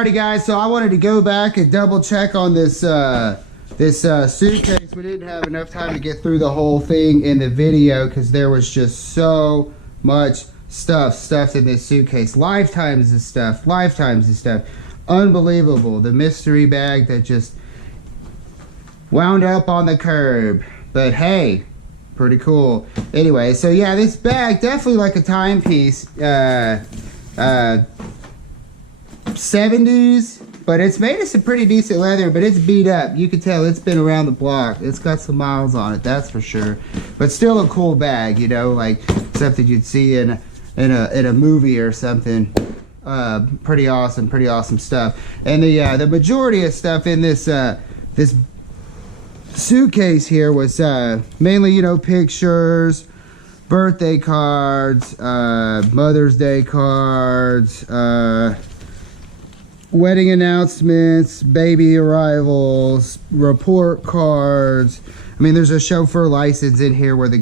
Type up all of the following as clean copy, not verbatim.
Alrighty guys, so I wanted to go back and double check on this suitcase. We didn't have enough time to get through the whole thing in the video because there was just so much stuffed in this suitcase. Lifetimes of stuff. Unbelievable. The mystery bag that just wound up on the curb. But hey, pretty cool. Anyway, so yeah, this bag, definitely like a timepiece. 70s, but it's made of some pretty decent leather, but it's beat up. You can tell it's been around the block. It's got some miles on it, that's for sure. But still a cool bag, you know, like something you'd see in a movie or something. Pretty awesome stuff. And the majority of stuff in this this suitcase here was mainly, you know, pictures, birthday cards, Mother's Day cards, wedding announcements, baby arrivals, report cards. I mean, there's a chauffeur license in here where the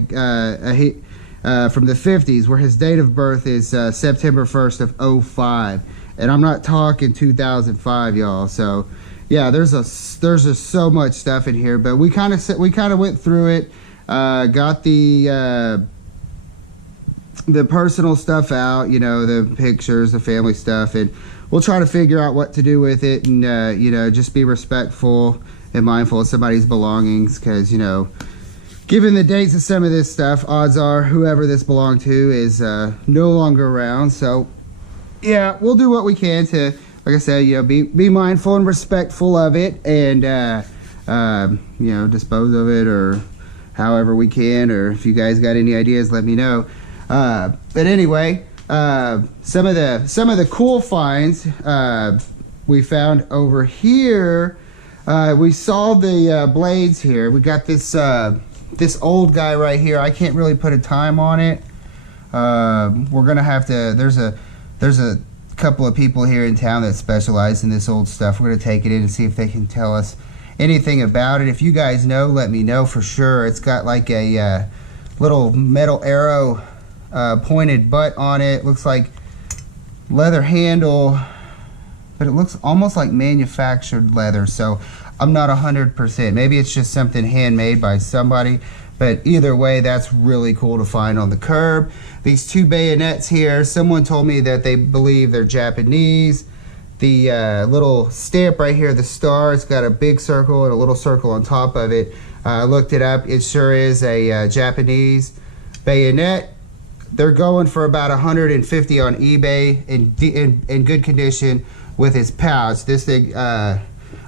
from the 50s, where his date of birth is September 1st of 05, and I'm not talking 2005, y'all. So yeah, there's just so much stuff in here, but we kind of went through it, got the personal stuff out, you know, the pictures, the family stuff, and we'll try to figure out what to do with it, and you know, just be respectful and mindful of somebody's belongings, because, you know, given the dates of some of this stuff, odds are whoever this belonged to is no longer around. So yeah, we'll do what we can to, like I said, you know, be mindful and respectful of it, and you know, dispose of it or however we can. Or if you guys got any ideas, let me know. But anyway, some of the cool finds we found over here. We saw the blades here. We got this this old guy right here. I can't really put a time on it. We're gonna have to. There's a couple of people here in town that specialize in this old stuff. We're gonna take it in and see if they can tell us anything about it. If you guys know, let me know for sure. It's got like a little metal arrow pointed butt on it. Looks like leather handle, but it looks almost like manufactured leather, so I'm not 100%. Maybe it's just something handmade by somebody, but either way, that's really cool to find on the curb. These two bayonets here, someone told me that they believe they're Japanese. The little stamp right here, the star, it's got a big circle and a little circle on top of it. I looked it up. It sure is a Japanese bayonet. They're going for about 150 on eBay in good condition with its pouch. This thing,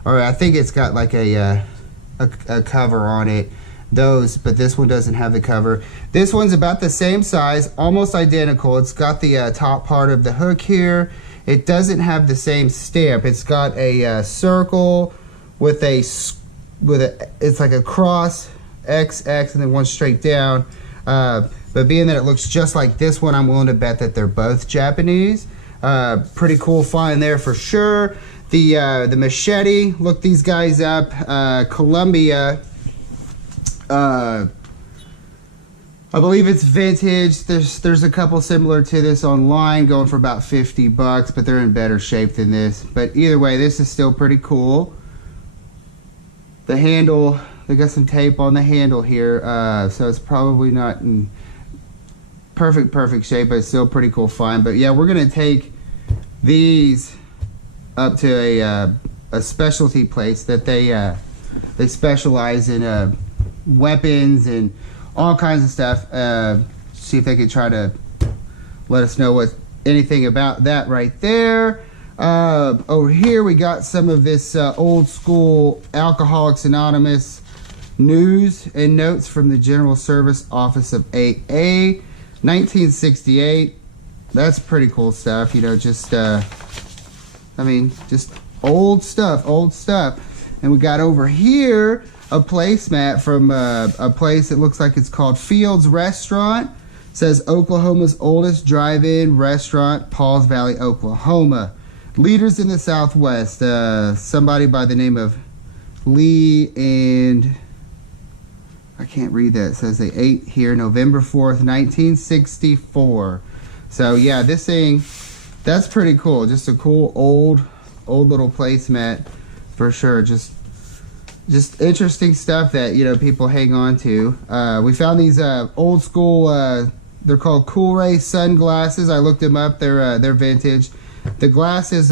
or I think it's got like a cover on it. But this one doesn't have the cover. This one's about the same size, almost identical. It's got the top part of the hook here. It doesn't have the same stamp. It's got a circle with it's like a cross, XX, and then one straight down. But being that it looks just like this one, I'm willing to bet that they're both Japanese. Pretty cool find there for sure. The machete, look these guys up. Columbia. I believe it's vintage. There's a couple similar to this online going for about 50 bucks, but they're in better shape than this. But either way, this is still pretty cool. The handle, they got some tape on the handle here, so it's probably not in perfect shape, but it's still pretty cool find. But yeah, we're gonna take these up to a specialty place that they specialize in weapons and all kinds of stuff. See if they could try to let us know anything about that right there. Over here we got some of this old school Alcoholics Anonymous news and notes from the General Service Office of AA, 1968. That's pretty cool stuff, you know, just I mean, just old stuff. And we got over here a placemat from a place that looks like it's called Fields Restaurant. It says Oklahoma's oldest drive-in restaurant, Pauls Valley, Oklahoma. Leaders in the Southwest. Somebody by the name of Lee, and I can't read that. It says they ate here November 4th, 1964. So yeah, this thing, that's pretty cool. Just a cool old little placemat for sure. Just interesting stuff that, you know, people hang on to. We found these old school, they're called Cool Ray sunglasses. I looked them up. They're vintage. The glasses,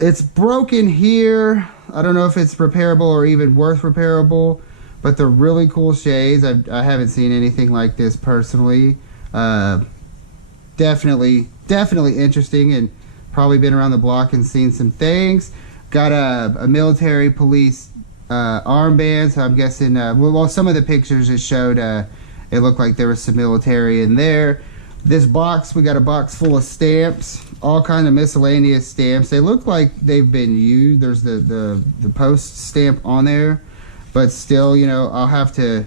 it's broken here. I don't know if it's repairable or even worth repairable, but they're really cool shades. I haven't seen anything like this personally. Definitely interesting, and probably been around the block and seen some things. Got a military police armband, so I'm guessing, well, some of the pictures just showed it looked like there was some military in there. This box, we got a box full of stamps, all kind of miscellaneous stamps. They look like they've been used. There's the post stamp on there, but still, you know, I'll have to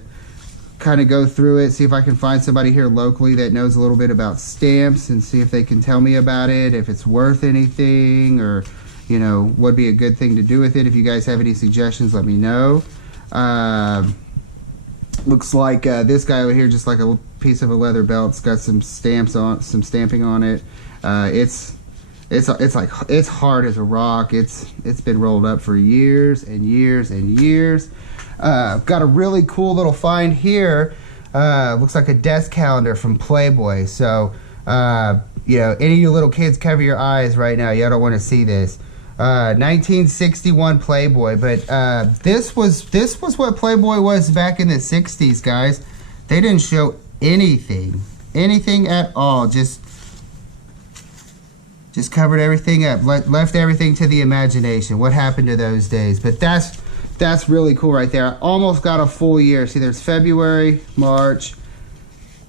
kind of go through it, see if I can find somebody here locally that knows a little bit about stamps and see if they can tell me about it, if it's worth anything, or, you know, would be a good thing to do with it. If you guys have any suggestions, let me know. Looks like this guy over here, just like a piece of a leather belt. It's got some stamps on, some stamping on it. It's hard as a rock. It's been rolled up for years and years and years. Got a really cool little find here. Looks like a desk calendar from Playboy. So, you know, any of you little kids, cover your eyes right now. Y'all don't want to see this. 1961 Playboy, but this was what Playboy was back in the 60s, guys. They didn't show anything at all. Just covered everything up, left everything to the imagination. What happened to those days? But that's really cool right there. I almost got a full year. See, there's February, March,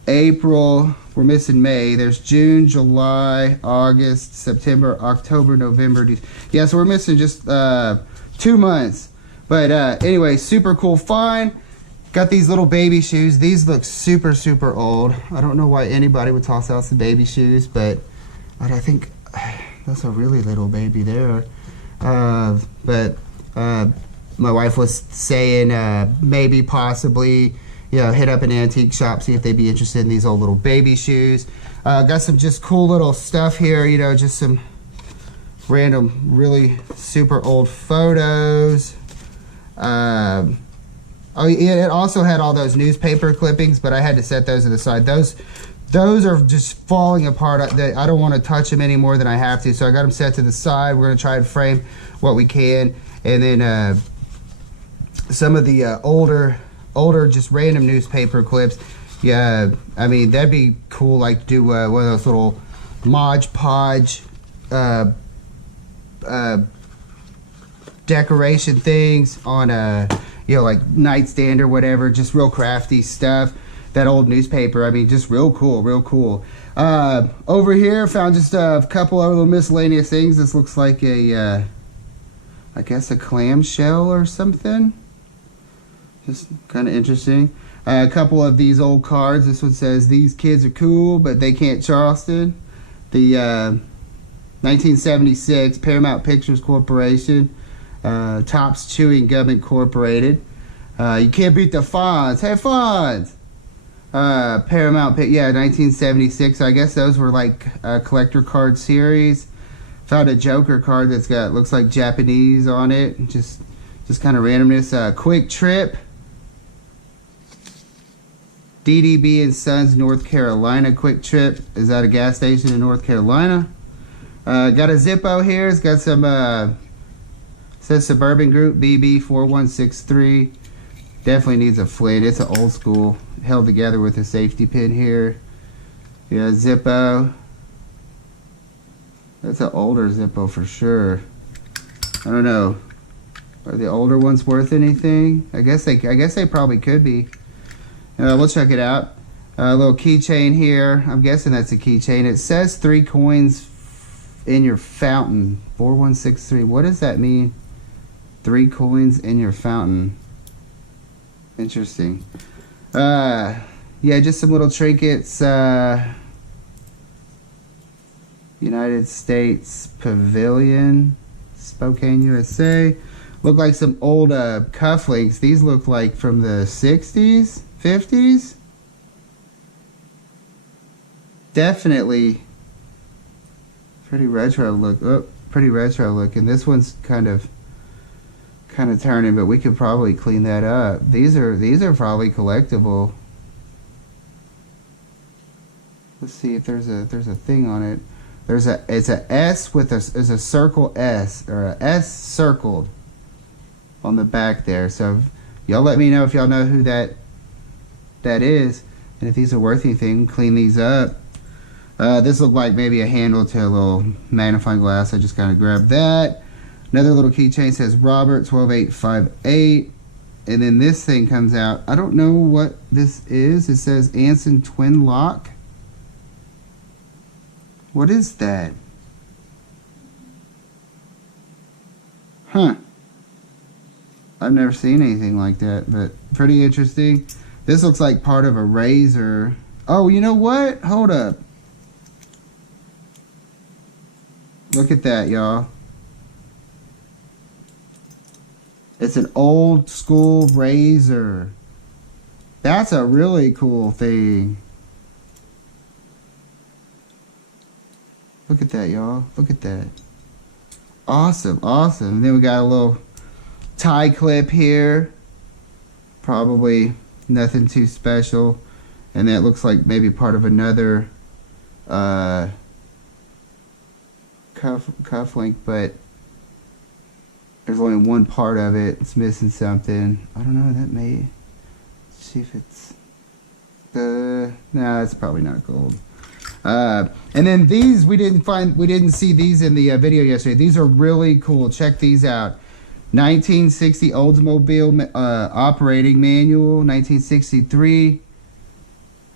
April. We're missing May. There's June, July, August, September, October, November. Yeah, so we're missing just 2 months. But anyway, super cool find. Got these little baby shoes. These look super, super old. I don't know why anybody would toss out some baby shoes, but I think that's a really little baby there. But my wife was saying maybe, possibly, you know, hit up an antique shop, see if they'd be interested in these old little baby shoes. Got some just cool little stuff here, you know, just some random, really super old photos. Oh, yeah, it also had all those newspaper clippings, but I had to set those to the side. Those are just falling apart. I don't want to touch them any more than I have to, so I got them set to the side. We're going to try and frame what we can. And then some of the older just random newspaper clips. Yeah, I mean, that'd be cool, like do one of those little Mod Podge decoration things on a, you know, like nightstand or whatever. Just real crafty stuff. That old newspaper, I mean, just real cool, real cool. Over here, found just a couple other little miscellaneous things. This looks like a I guess a clamshell or something. Just kind of interesting. A couple of these old cards. This one says, "These kids are cool, but they can't Charleston." The 1976 Paramount Pictures Corporation, Tops Chewing Gum Incorporated. You can't beat the Fonz. Hey, Fonz! Paramount, yeah, 1976. I guess those were like a collector card series. Found a Joker card that's got, looks like Japanese on it. Just kind of randomness. Quick Trip. DDB and Sons, North Carolina. Quick Trip is at a gas station in North Carolina. Got a Zippo here. It's got some, says Suburban Group BB4163. Definitely needs a flint. It's an old school, held together with a safety pin here. Yeah, Zippo. That's an older Zippo for sure. I don't know. Are the older ones worth anything? I guess they probably could be. We'll check it out. A little keychain here. I'm guessing that's a keychain. It says 3 coins in your fountain. 4163. What does that mean? 3 coins in your fountain. Interesting. Yeah, just some little trinkets. United States Pavilion, Spokane, USA. Look like some old cufflinks. These look like from the 60s, 50s. Pretty retro look. Oh, pretty retro look. And this one's kind of turning, but we could probably clean that up. These are probably collectible. Let's see if there's a thing on it. It's a S with there's a circle S, or a S circled on the back there. So y'all let me know if y'all know who that is, and if these are worth anything. Clean these up. This looked like maybe a handle to a little magnifying glass. I just kind of grabbed that. Another little keychain says Robert 12858, and then this thing comes out. I don't know what this is. It says Anson Twin Lock. What is that? Huh. I've never seen anything like that, but pretty interesting. This looks like part of a razor. Oh, you know what? Hold up. Look at that, y'all. It's an old school razor. That's a really cool thing. Look at that, y'all. Look at that. Awesome, awesome. And then we got a little tie clip here. Probably nothing too special. And that looks like maybe part of another cuff link, but there's only one part of it. It's missing something. I don't know. That may. Let's see if it's. No, it's probably not gold. And then these we didn't see these in the video yesterday. These are really cool. Check these out. 1960 Oldsmobile operating manual. 1963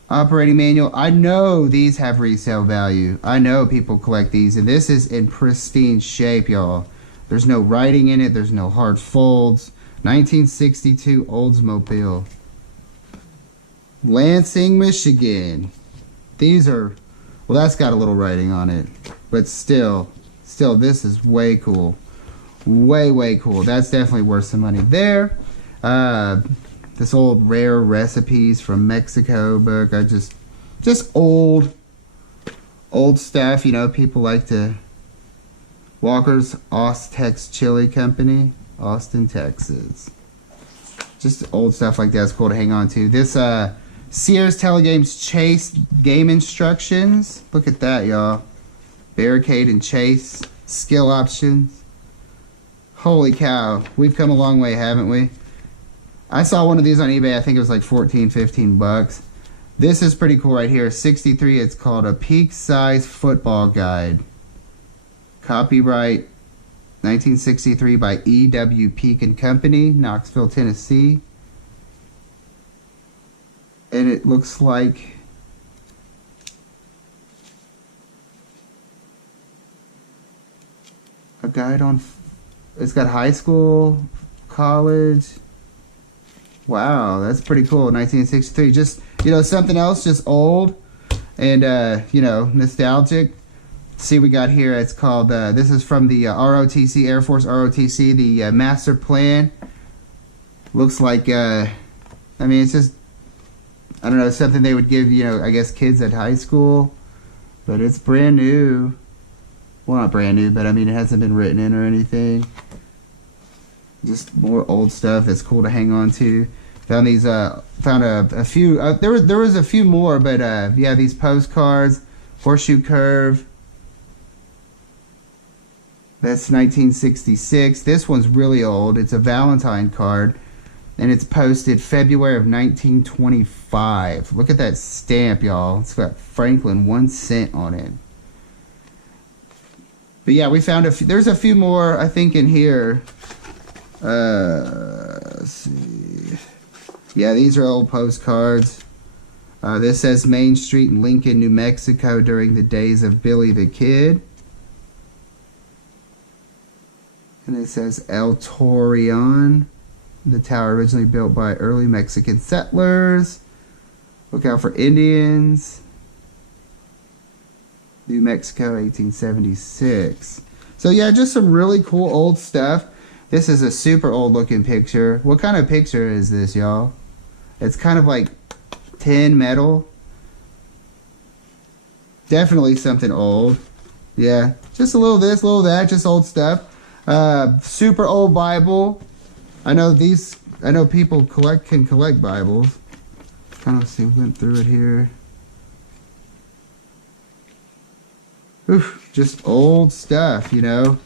operating manual. I know these have resale value. I know people collect these, and this is in pristine shape, y'all. There's no writing in it. There's no hard folds. 1962 Oldsmobile. Lansing, Michigan. These are, well, that's got a little writing on it, but still, this is way cool. Way cool. That's definitely worth some money there. This old rare recipes from Mexico book. I just old stuff. You know, people like to. Walker's Ostex Chili Company, Austin, Texas. Just old stuff like that's cool to hang on to. This Sears Telegames Chase game instructions. Look at that, y'all. Barricade and chase skill options. Holy cow, we've come a long way, haven't we? I saw one of these on eBay. I think it was like 14, 15 bucks. This is pretty cool right here. 63. It's called a Peak Size Football Guide. Copyright 1963 by E.W. Peak and Company, Knoxville, Tennessee. And it looks like a guide on. It's got high school, college. Wow, that's pretty cool. 1963. Just, you know, something else, just old and, you know, nostalgic. See, we got here, it's called, this is from the ROTC, Air Force ROTC, the master plan. Looks like, I mean, it's just, I don't know, something they would give, you know, I guess kids at high school. But it's brand new. Well, not brand new, but I mean, it hasn't been written in or anything. Just more old stuff that's cool to hang on to. Found these, found a few, there was a few more, but yeah, these postcards, Horseshoe Curve. That's 1966. This one's really old. It's a Valentine card, and it's posted February of 1925. Look at that stamp, y'all. It's got Franklin 1 cent on it. But yeah, we found there's a few more, I think, in here. Let's see. Yeah, these are old postcards. This says Main Street in Lincoln, New Mexico during the days of Billy the Kid. And it says El Torreon, the tower originally built by early Mexican settlers. Look out for Indians. New Mexico, 1876. So yeah, just some really cool old stuff. This is a super old looking picture. What kind of picture is this, y'all? It's kind of like tin metal. Definitely something old. Yeah, just a little this, a little that, just old stuff. Super old Bible. I know people can collect Bibles. Kind of see, we went through it here. Oof, just old stuff, you know.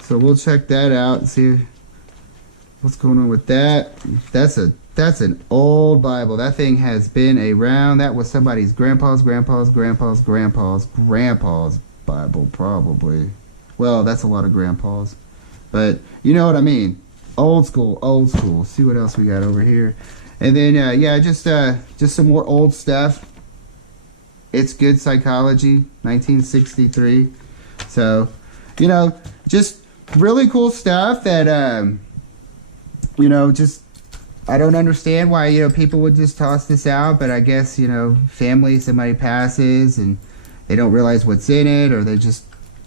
So we'll check that out and see what's going on with that. That's an old Bible. That thing has been around. That was somebody's grandpa's Bible, probably. Well, that's a lot of grandpas, but you know what I mean. Old school, old school. See what else we got over here. And then yeah, just some more old stuff. It's Good Psychology, 1963. So, you know, just really cool stuff that you know, just I don't understand why, you know, people would just toss this out, but I guess, you know, somebody passes and they don't realize what's in it, or they just,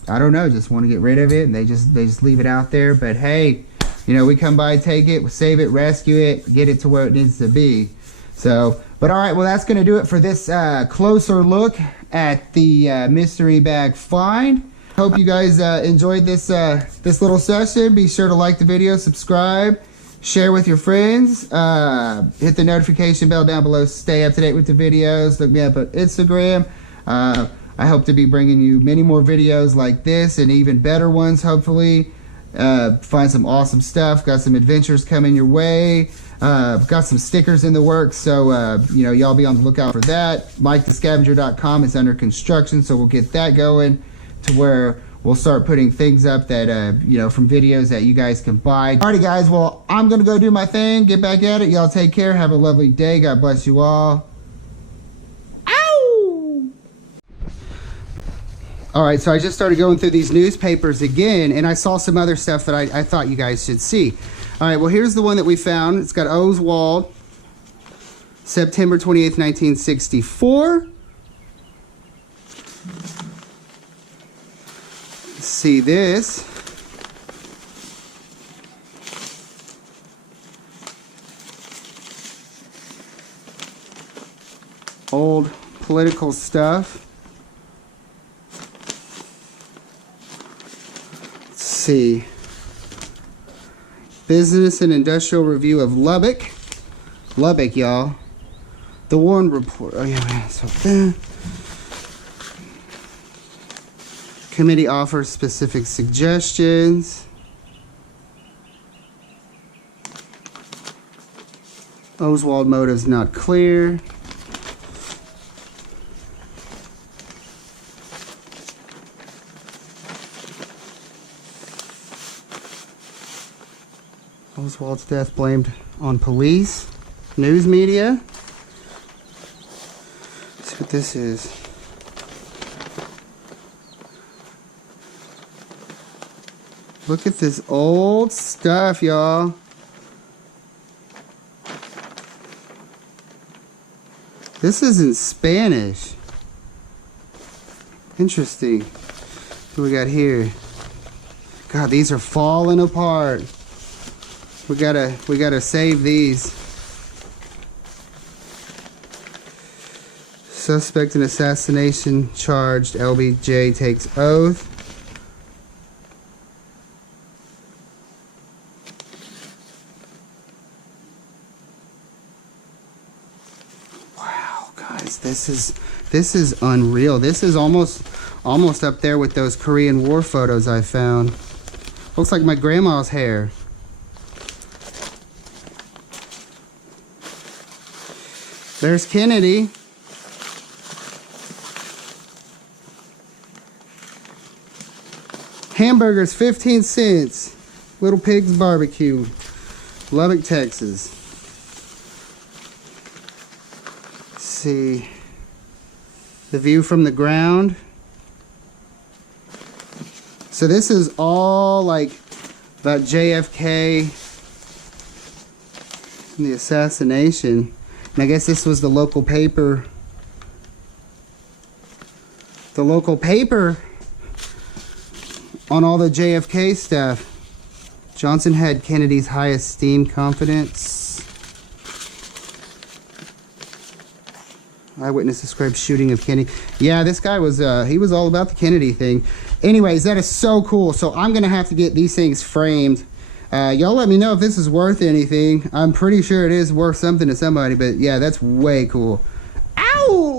I don't know, just want to get rid of it, and they just leave it out there. But hey, you know, we come by, take it, save it, rescue it, get it to where it needs to be. So, but all right, well, that's going to do it for this closer look at the mystery bag find. Hope you guys enjoyed this little session. Be sure to like the video, subscribe, share with your friends, hit the notification bell down below, stay up to date with the videos. Look me up on Instagram. I hope to be bringing you many more videos like this and even better ones, hopefully. Find some awesome stuff. Got some adventures coming your way. Got some stickers in the works, so you know, y'all be on the lookout for that. MikeTheScavenger.com is under construction, so we'll get that going to where we'll start putting things up that you know, from videos that you guys can buy. Alrighty guys, well, I'm gonna go do my thing, get back at it. Y'all take care, have a lovely day, God bless you all. Alright, so I just started going through these newspapers again, and I saw some other stuff that I thought you guys should see. Alright, well, here's the one that we found. It's got Oswald, September 28th, 1964. Let's see this. Old political stuff. See, Business and Industrial Review of Lubbock, y'all. The Warren Report. Oh yeah, man. So committee offers specific suggestions. Oswald motives not clear. Oswald's death blamed on police, news media. Let's see what this is. Look at this old stuff, y'all. This is in Spanish. Interesting. What do we got here? God, these are falling apart. We gotta save these. Suspect in assassination charged. LBJ takes oath. Wow, guys, this is unreal. This is almost up there with those Korean War photos I found. Looks like my grandma's hair. There's Kennedy. Hamburgers, 15 cents. Little Pig's Barbecue. Lubbock, Texas. Let's see. The view from the ground. So this is all like about JFK and the assassination. And I guess this was the local paper. The local paper on all the JFK stuff. Johnson had Kennedy's high esteem, confidence. Eyewitness described shooting of Kennedy. Yeah, this guy was he was all about the Kennedy thing. anyways, that is so cool. So I'm gonna have to get these things framed. Y'all let me know if this is worth anything. I'm pretty sure it is worth something to somebody, but yeah, that's way cool. Ow!